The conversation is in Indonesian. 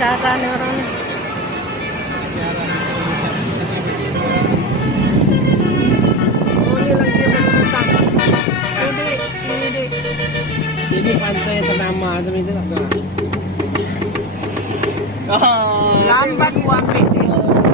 cara nih orang. Oh, ini lagi berhutang. Ini. Ini pantai pertama teman itu. Lambat gua ambil.